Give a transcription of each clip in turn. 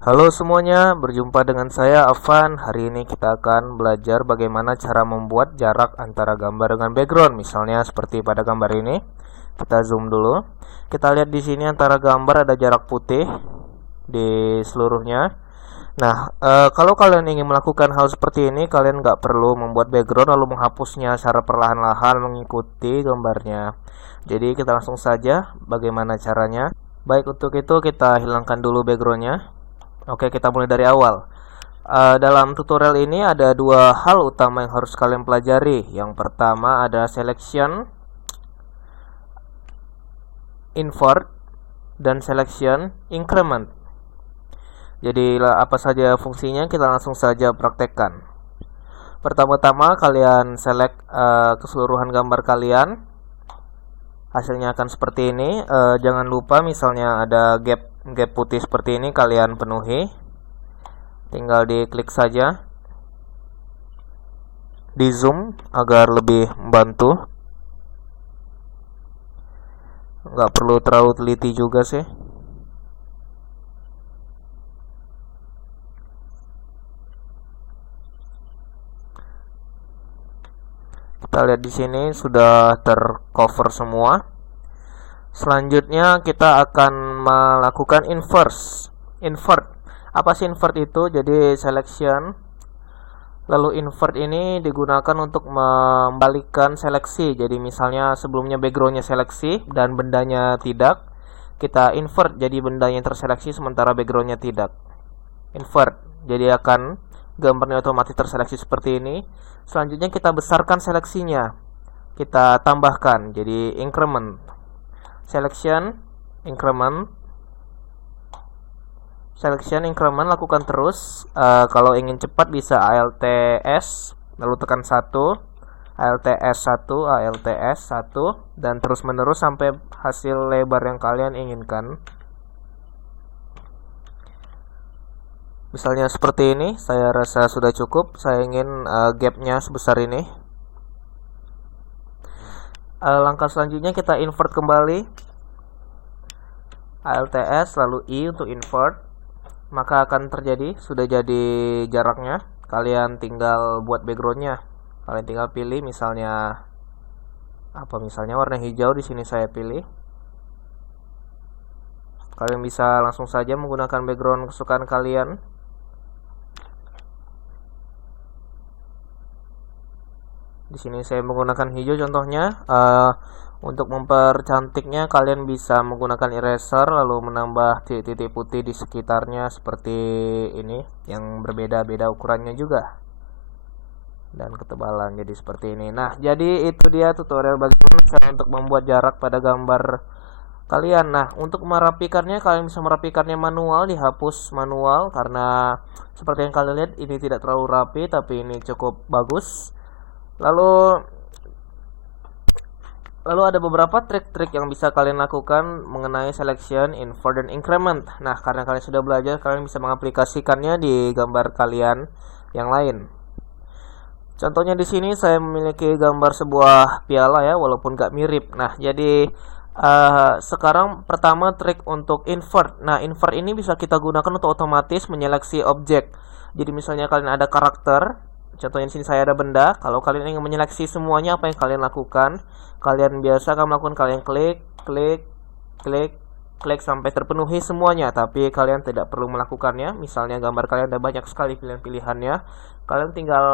Halo semuanya, berjumpa dengan saya Afan. Hari ini kita akan belajar bagaimana cara membuat jarak antara gambar dengan background. Misalnya seperti pada gambar ini. Kita zoom dulu. Kita lihat di sini antara gambar ada jarak putih di seluruhnya. Nah, kalau kalian ingin melakukan hal seperti ini, kalian nggak perlu membuat background lalu menghapusnya secara perlahan-lahan mengikuti gambarnya. Jadi kita langsung saja bagaimana caranya. Baik, untuk itu kita hilangkan dulu backgroundnya. Oke, kita mulai dari awal. Dalam tutorial ini ada dua hal utama yang harus kalian pelajari. Yang pertama ada selection, invert, dan selection, increment. Jadi apa saja fungsinya, kita langsung saja praktekkan. Pertama-tama kalian select keseluruhan gambar kalian. Hasilnya akan seperti ini. Jangan lupa misalnya ada gap putih seperti ini, kalian penuhi. Tinggal diklik saja, di zoom agar lebih membantu. Nggak perlu terlalu teliti juga sih. Kita lihat di sini sudah tercover semua. Selanjutnya kita akan melakukan invert. Apa sih invert itu? Jadi selection, lalu invert ini digunakan untuk membalikkan seleksi. Jadi misalnya sebelumnya backgroundnya seleksi dan bendanya tidak, kita invert jadi bendanya yang terseleksi sementara backgroundnya tidak. Invert, jadi akan gambarnya otomatis terseleksi seperti ini. Selanjutnya kita besarkan seleksinya, kita tambahkan jadi increment. Selection, increment, selection, increment, lakukan terus. Kalau ingin cepat bisa ALTS, lalu tekan 1, ALTS 1, ALTS 1, dan terus menerus sampai hasil lebar yang kalian inginkan. Misalnya seperti ini, saya rasa sudah cukup. Saya ingin gapnya sebesar ini. Langkah selanjutnya kita invert kembali, ALTS lalu I untuk invert, maka akan terjadi sudah jadi jaraknya. Kalian tinggal buat backgroundnya. Kalian tinggal pilih misalnya misalnya warna hijau, di sini saya pilih. Kalian bisa langsung saja menggunakan background kesukaan kalian. Di sini saya menggunakan hijau contohnya. Untuk mempercantiknya kalian bisa menggunakan eraser lalu menambah titik-titik putih di sekitarnya seperti ini, yang berbeda-beda ukurannya juga dan ketebalan, jadi seperti ini. Nah, jadi itu dia tutorial bagaimana cara untuk membuat jarak pada gambar kalian. Nah, untuk merapikannya kalian bisa merapikannya manual, dihapus manual karena seperti yang kalian lihat ini tidak terlalu rapi, tapi ini cukup bagus. Lalu ada beberapa trik-trik yang bisa kalian lakukan mengenai selection, invert, dan increment. Nah, karena kalian sudah belajar, kalian bisa mengaplikasikannya di gambar kalian yang lain. Contohnya di sini saya memiliki gambar sebuah piala ya, walaupun gak mirip. Nah, jadi sekarang pertama trik untuk invert. Nah, invert ini bisa kita gunakan untuk otomatis menyeleksi objek. Jadi misalnya kalian ada karakter, contohnya di sini saya ada benda. Kalau kalian ingin menyeleksi semuanya, apa yang kalian lakukan? Kalian biasa akan melakukan, kalian klik, klik, klik, klik sampai terpenuhi semuanya. Tapi kalian tidak perlu melakukannya. Misalnya gambar kalian ada banyak sekali pilihan-pilihannya. Kalian tinggal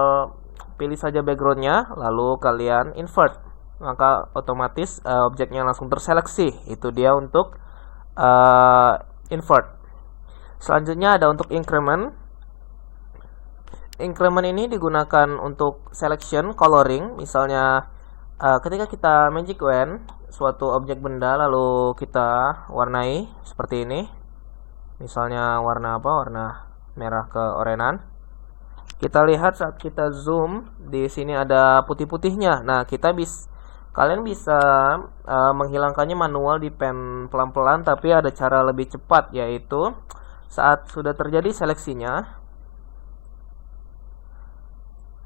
pilih saja backgroundnya, lalu kalian invert. Maka otomatis objeknya langsung terseleksi. Itu dia untuk invert. Selanjutnya ada untuk increment. Increment ini digunakan untuk selection, coloring. Misalnya ketika kita magic wand suatu objek benda lalu kita warnai seperti ini. Misalnya warna warna merah ke orenan. Kita lihat saat kita zoom di sini ada putih-putihnya. Nah, kalian bisa menghilangkannya manual di pen pelan-pelan, tapi ada cara lebih cepat, yaitu saat sudah terjadi seleksinya,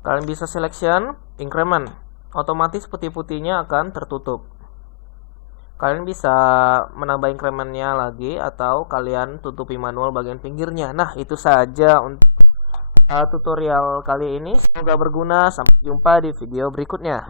kalian bisa selection, increment, otomatis putih-putihnya akan tertutup. Kalian bisa menambah incrementnya lagi atau kalian tutupi manual bagian pinggirnya. Nah, itu saja untuk tutorial kali ini. Semoga berguna. Sampai jumpa di video berikutnya.